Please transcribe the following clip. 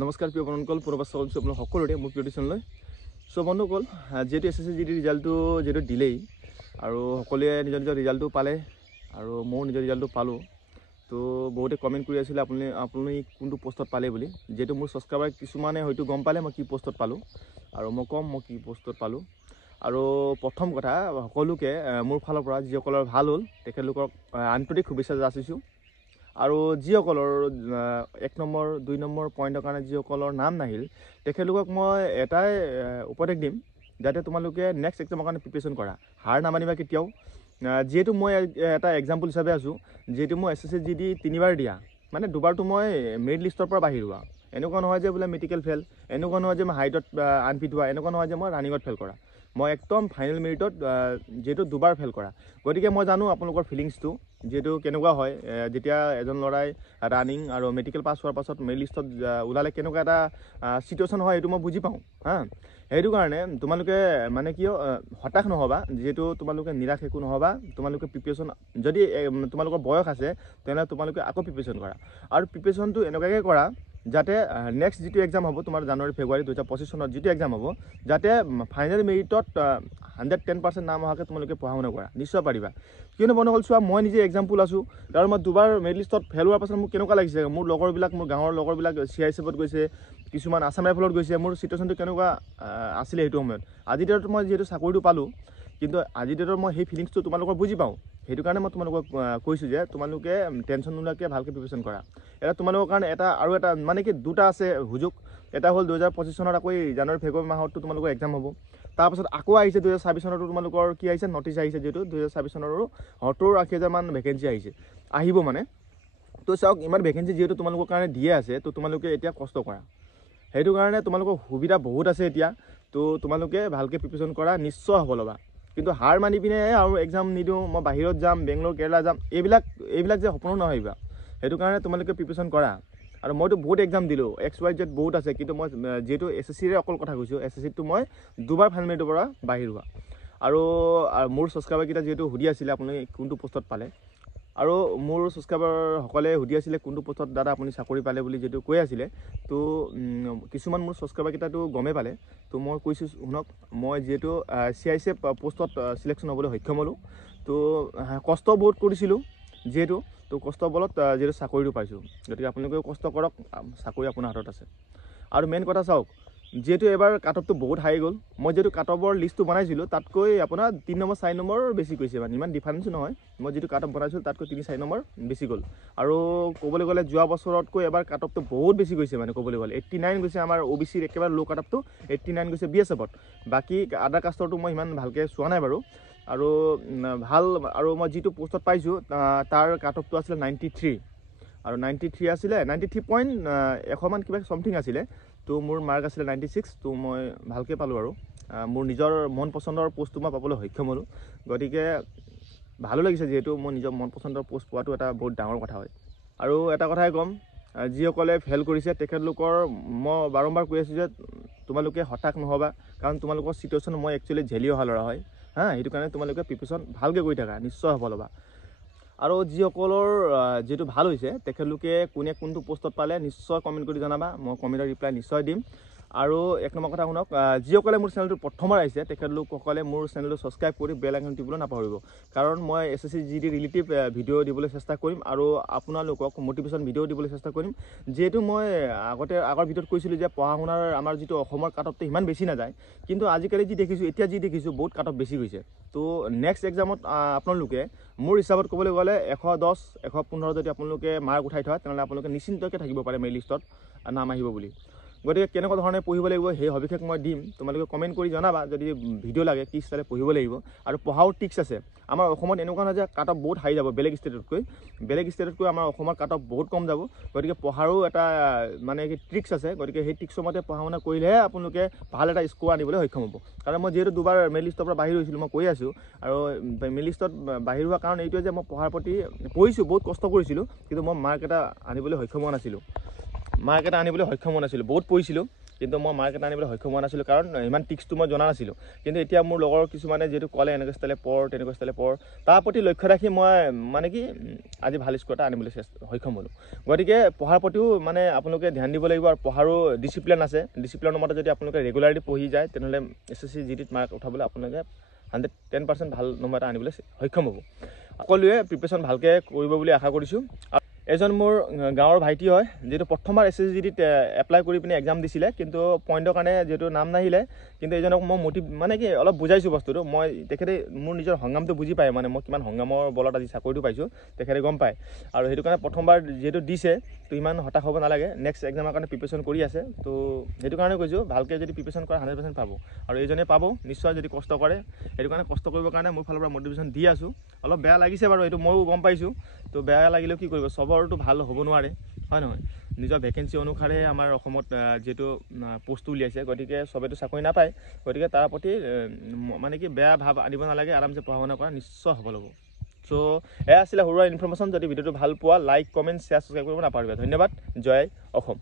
নমস্কাৰ প্ৰিয় বন্ধুসকল, পুনৰবাৰ স্বাগত জনাইছোঁ আপোনালোক সকলোৰে মোৰ পিটিশ্যনলৈ। চ' বন্ধুসকল, যিহেতু SSC GD ৰিজাল্টটো যিহেতু দিলেই আৰু সকলোৱে নিজৰ নিজৰ ৰিজাল্টটো পালে আৰু ময়ো নিজৰ ৰিজাল্টটো পালোঁ। তো বহুতে কমেণ্ট কৰি আছিলে আপুনি কোনটো পোষ্টত পালে বুলি। যিহেতু মোৰ ছাবস্ক্ৰাইবাৰ কিছুমানে হয়তো গম পালে মই কি পোষ্টত পালোঁ আৰু মই ক'ম মই কি পোষ্টত পালোঁ। আৰু প্ৰথম কথা, সকলোকে মোৰ ফালৰ পৰা যিসকলৰ ভাল হ'ল তেখেতলোকক আন্তৰিক শুভেচ্ছা যাচিছোঁ। আৰু যিসকলৰ 1 নম্বৰ 2 নম্বৰ পইণ্টৰ কাৰণে যিসকলৰ নাম নাহিল তেখেতলোকক মই এটাই উপদেশ দিম, যাতে তোমালোকে নেক্সট এক্সামৰ কাৰণে প্ৰিপেৰেশ্যন কৰা, হাৰ নামানিবা কেতিয়াও। যিহেতু মই এটা এক্সাম্পল হিচাপে আছোঁ, যিহেতু মই SSC GD 3বাৰ দিয়া, মানে 2বাৰটো মই মেৰিট লিষ্টৰ পৰা বাহিৰ হোৱা। এনেকুৱা নহয় যে বোলে মেডিকেল ফেল, এনেকুৱা নহয় যে মই হাইটত আনফিট হোৱা, এনেকুৱা নহয় যে মই ৰানিঙত ফেল কৰা। মই একদম ফাইনেল মেৰিটত যিহেতু 2বাৰ ফেল কৰা। গতিকে মই জানো আপোনালোকৰ ফিলিংছটো যিহেতু কেনেকুৱা হয় যেতিয়া এজন ল'ৰাই ৰানিং আৰু মেডিকেল পাছ হোৱাৰ পাছত মেৰিট লিষ্টত ওলালে কেনেকুৱা এটা চিটুৱেশ্যন হয়, এইটো মই বুজি পাওঁ। সেইটো কাৰণে তোমালোকে মানে কিয় হতাশ নহ'বা, যিহেতু তোমালোকে নিৰাশ একো নহ'বা। তোমালোকে প্ৰিপেৰেশ্যন যদি তোমালোকৰ বয়স আছে তেনেহ'লে তোমালোকে আকৌ প্ৰিপেৰেশ্যন কৰা, আৰু প্ৰিপেৰেশ্যনটো এনেকুৱাকৈ কৰা যাতে নেক্সট যিটো এক্সাম হ'ব তোমাৰ জানুৱাৰী ফেব্ৰুৱাৰী 2025 চনত যিটো এক্সাম হ'ব, যাতে ফাইনেল মেৰিটত 110% নাম অহাকৈ তোমালোকে পঢ়া শুনা কৰা, নিশ্চয় পাৰিবা। কিয়নো বন্ধুসকল চোৱা, মই নিজে এক্সাম্পল আছোঁ, কাৰণ মই 2বাৰ মেৰিট লিষ্টত ফেল হোৱাৰ পাছত মোক কেনেকুৱা লাগিছে। মোৰ লগৰবিলাক, মোৰ গাঁৱৰ লগৰবিলাক CISFত গৈছে, কিছুমান আছাম ৰাইফলত গৈছে। মোৰ চিটুৱেশ্যনটো কেনেকুৱা আছিলে সেইটো সময়ত। আজিৰ ডেটত মই যিহেতু চাকৰিটো পালোঁ, কিন্তু আজিৰ ডেটত মই সেই ফিলিংছটো তোমালোকৰ বুজি পাওঁ। সেইটো কাৰণে মই তোমালোকক কৈছোঁ যে তোমালোকে টেনশ্যন নোলোৱাকৈ ভালকৈ প্ৰিপেৰেশ্যন কৰা। এটা তোমালোকৰ কাৰণে আৰু এটা মানে কি দুটা আছে সুযোগ। এটা হ'ল 2025 চনত আকৌ জানুৱাৰী ফেব্ৰুৱাৰী মাহতো তোমালোকৰ এক্সাম হ'ব। তাৰপাছত আকৌ আহিছে 2026 চনতো তোমালোকৰ কি আহিছে, নটিচ আহিছে, যিহেতু 2026 চনৰো 70-80,000মান ভেকেঞ্চি আহিব মানে। তো চাওক, ইমান ভেকেঞ্চি যিহেতু তোমালোকৰ কাৰণে দিয়ে আছে, তো তোমালোকে এতিয়া কষ্ট কৰা। সেইটো কাৰণে তোমালোকৰ সুবিধা বহুত আছে এতিয়া। তো তোমালোকে ভালকৈ প্ৰিপেৰেশ্যন কৰা, নিশ্চয় সফল হ'বা। কিন্তু হাৰ মানি পিনে আৰু এক্সাম নিদিওঁ, মই বাহিৰত যাম, বেংগলোৰ কেৰেলা যাম, এইবিলাক যে সপোনো নাভাবিবা। সেইটো কাৰণে তোমালোকে প্ৰিপেৰেশ্যন কৰা। আৰু মইতো বহুত এক্সাম দিলোঁ, XYZ বহুত আছে, কিন্তু মই যিহেতু SSCৰে অকল কথা কৈছোঁ, SSCটো মই 2বাৰ ফাইনেল মেৰিটৰ পৰা বাহিৰ হোৱা। আৰু মোৰ ছাবস্ক্ৰাইবাৰকেইটা যিহেতু সুধি আছিলে আপুনি কোনটো পোষ্টত পালে, আৰু মোৰ ছাবস্ক্ৰাইবাৰসকলে সুধি আছিলে কোনটো পোষ্টত দাদা আপুনি চাকৰি পালে বুলি যিহেতু কৈ আছিলে। তো কিছুমান মোৰ ছাবস্ক্ৰাইবাৰকেইটাতো গমেই পালে। তো মই কৈছোঁ শুনক, মই যিহেতু CISF পোষ্টত চিলেকশ্যন হ'বলৈ সক্ষম হ'লোঁ। তো কষ্ট বহুত কৰিছিলোঁ যিহেতু, তো কষ্টৰ বলত যিহেতু চাকৰিটো পাইছোঁ। গতিকে আপোনালোকেও কষ্ট কৰক, চাকৰি আপোনাৰ হাতত আছে। আৰু মেইন কথা চাওক, যিহেতু এবাৰ কাট অফটো বহুত হাই গ'ল, মই যিহেতু কাট অফৰ লিষ্টটো বনাইছিলোঁ তাতকৈ আপোনাৰ 3 নম্বৰ 4 নম্বৰ বেছি গৈছে, মানে ইমান ডিফাৰেঞ্চো নহয়। মই যিটো কাট অফ বনাইছিলোঁ তাতকৈ 3-4 নম্বৰ বেছি গ'ল। আৰু ক'বলৈ গ'লে যোৱা বছৰতকৈ এবাৰ কাট অফটো বহুত বেছি গৈছে, মানে ক'বলৈ গ'লে 89 গৈছে। আমাৰ OBCৰ একেবাৰে ল' কাট অফটো 89 গৈছে BSFত। বাকী আদাৰ কাষ্টৰটো মই ইমান ভালকৈ চোৱা নাই বাৰু। আৰু আৰু মই যিটো পোষ্টত পাইছোঁ তাৰ কাট অফটো আছিলে 93, আৰু 93 আছিলে, 93.100মান কিবা চামথিং আছিলে। তো মোৰ মাৰ্ক আছিলে 96। তো মই ভালকৈ পালোঁ আৰু মোৰ নিজৰ মন পচন্দৰ পোষ্টটো মই পাবলৈ সক্ষম হ'লোঁ। গতিকে ভালো লাগিছে, যিহেতু মই নিজৰ মন পচন্দৰ পোষ্ট পোৱাটো এটা বহুত ডাঙৰ কথা হয়। আৰু এটা কথাই ক'ম, যিসকলে ফেল কৰিছে তেখেতলোকৰ মই বাৰম্বাৰ কৈ আছোঁ যে তোমালোকে হতাশ নহ'বা, কাৰণ তোমালোকৰ চিটুৱেশ্যন মই একচুৱেলি ঝেলি অহা ল'ৰা হয়। সেইটো কাৰণে তোমালোকে প্ৰিপেৰেশ্যন ভালকৈ কৰি থাকা, নিশ্চয় সফল হ'বা। আৰু যিসকলৰ যিহেতু ভাল হৈছে তেখেতলোকে কোনে কোনটো পোষ্টত পালে নিশ্চয় কমেণ্ট কৰি জনাবা, মই কমেণ্টৰ ৰিপ্লাই নিশ্চয় দিম। আৰু 1 নম্বৰ কথা শুনক, যিসকলে মোৰ চেনেলটো প্ৰথমবাৰ আহিছে তেখেতলোকসকলে মোৰ চেনেলটো ছাবস্ক্ৰাইব কৰি বেল আইকন টিপিবলৈ নাপাহৰিব, কাৰণ মই SSC GD ৰিলেটিভ ভিডিঅ' দিবলৈ চেষ্টা কৰিম আৰু আপোনালোকক মটিভেশ্যন ভিডিঅ' দিবলৈ চেষ্টা কৰিম। যিহেতু মই আগৰ ভিডিঅ'ত কৈছিলোঁ যে পঢ়া শুনাৰ আমাৰ যিটো অসমৰ কাট অফটো ইমান বেছি নাযায়, কিন্তু আজিকালি এতিয়া যি দেখিছোঁ বহুত কাট অফ বেছি গৈছে। তো নেক্সট এক্সামত আপোনালোকে মোৰ হিচাপত ক'বলৈ গ'লে 110-115 যদি আপোনালোকে মাৰ্ক উঠাই থয় তেনেহ'লে আপোনালোকে নিশ্চিন্তকৈ থাকিব পাৰে মেৰিট লিষ্টত নাম আহিব বুলি। গতিকে কেনেকুৱা ধৰণে পঢ়িব লাগিব সেই সবিশেষ মই দিম, তোমালোকে কমেণ্ট কৰি জনাবা যদি ভিডিঅ' লাগে কি ষ্টাইলে পঢ়িব লাগিব। আৰু পঢ়াও ট্ৰিক্স আছে। আমাৰ অসমত এনেকুৱা নহয় যে কাট অফ বহুত হাই যাব বেলেগ ষ্টেটতকৈ আমাৰ অসমৰ কাট অফ বহুত কম যাব। গতিকে পঢ়াৰো এটা মানে কি ট্ৰিক্স আছে। গতিকে সেই ট্ৰিক্সৰ মতে পঢ়া শুনা কৰিলেহে আপোনালোকে ভাল এটা স্ক'ৰ আনিবলৈ সক্ষম হ'ব। কাৰণ মই যিহেতু 2বাৰ মেৰিট লিষ্টৰ পৰা বাহিৰ হৈছিলোঁ, মই কৈ আছোঁ। আৰু মেৰিট লিষ্টত বাহিৰ হোৱাৰ কাৰণ এইটোৱে যে মই পঢ়াৰ প্ৰতি পঢ়িছোঁ, বহুত কষ্ট কৰিছিলোঁ, কিন্তু মই মাৰ্ক এটা আনিবলৈ সক্ষম হোৱা নাছিলোঁ, বহুত পঢ়িছিলোঁ কিন্তু মই মাৰ্ক এটা আনিবলৈ সক্ষম হোৱা নাছিলোঁ কাৰণ ইমান টিক্সটো মই জনা নাছিলোঁ কিন্তু এতিয়া মোৰ লগৰ কিছুমানে যিহেতু ক'লে এনেকুৱা ষ্টাইলে পঢ় তেনেকুৱা ষ্টাইলে পঢ় তাৰ প্ৰতি লক্ষ্য ৰাখি মই মানে কি আজি ভাল স্ক'ৰ এটা আনিবলৈ সক্ষম হ'লোঁ গতিকে পঢ়াৰ প্ৰতিও মানে আপোনালোকে ধ্যান দিব লাগিব আৰু পঢ়াৰো ডিচিপ্লিন আছে ডিচিপ্লিনৰ মতে যদি আপোনালোকে ৰেগুলাৰলি পঢ়ি যায় তেনেহ'লে SSC GDত মাৰ্ক উঠাবলৈ আপোনালোকে 110% ভাল নম্বৰ এটা আনিবলৈ সক্ষম হ'ব সকলোৱে প্ৰিপেৰেশ্যন ভালকৈ কৰিব বুলি আশা কৰিছোঁ এজন মোৰ গাঁৱৰ ভাইটি হয় যেটো প্ৰথমবাৰ SSC GDত এপ্লাই কৰি পিনে এক্সাম দিছিলে কিন্তু পইণ্টৰ কাৰণে যেটো নাম নাহিলে কিন্তু এজনক মই মোটিভ মানে কি অলপ বুজাইছোঁ বস্তুটো মই তেখেতে মোৰ নিজৰ সংগ্ৰামটো বুজি পায় মানে মই কিমান সংগ্ৰামৰ বলত আজি চাকৰিটো পাইছোঁ তেখেতে গম পায় আৰু সেইটো কাৰণে প্ৰথমবাৰ যেটো দিছে তো ইমান হতাশ হ'ব নালাগে নেক্সট এক্সামৰ কাৰণে প্ৰিপেৰেশ্যন কৰি আছে তো সেইটো কাৰণে কৈছোঁ ভালকৈ যদি প্ৰিপেৰেশ্যন কৰে 100% পাব আৰু এইজনে পাব নিশ্চয় যদি কষ্ট কৰে সেইটো কাৰণে কষ্ট কৰিবৰ কাৰণে মোৰ ফালৰ পৰা মটিভেশ্যন দি আছোঁ অলপ বেয়া লাগিছে বাৰু এইটো ময়ো গম পাইছোঁ তো বেয়া লাগিলেও কি কৰিব চবৰটো ভাল হ'ব নোৱাৰে হয় নহয় নিজৰ ভেকেঞ্চি অনুসাৰে আমাৰ অসমত যেটো পোষ্ট উলিয়াইছে গতিকে সবেতো চাকৰি নাপায় গতিকে তাৰ প্ৰতি মানে কি বেয়া ভাৱ আনিব নালাগে আৰামছে পঢ়া শুনা কৰা নিশ্চয় সফল হ'ব সো এয়া আছিলে সৰুৱা ইনফৰমেশ্যন যদি ভিডিঅ'টো ভাল পোৱা লাইক কমেণ্ট শ্বেয়াৰ ছাবস্ক্ৰাইব কৰিব নাপাহৰিবা ধন্যবাদ জয় অসম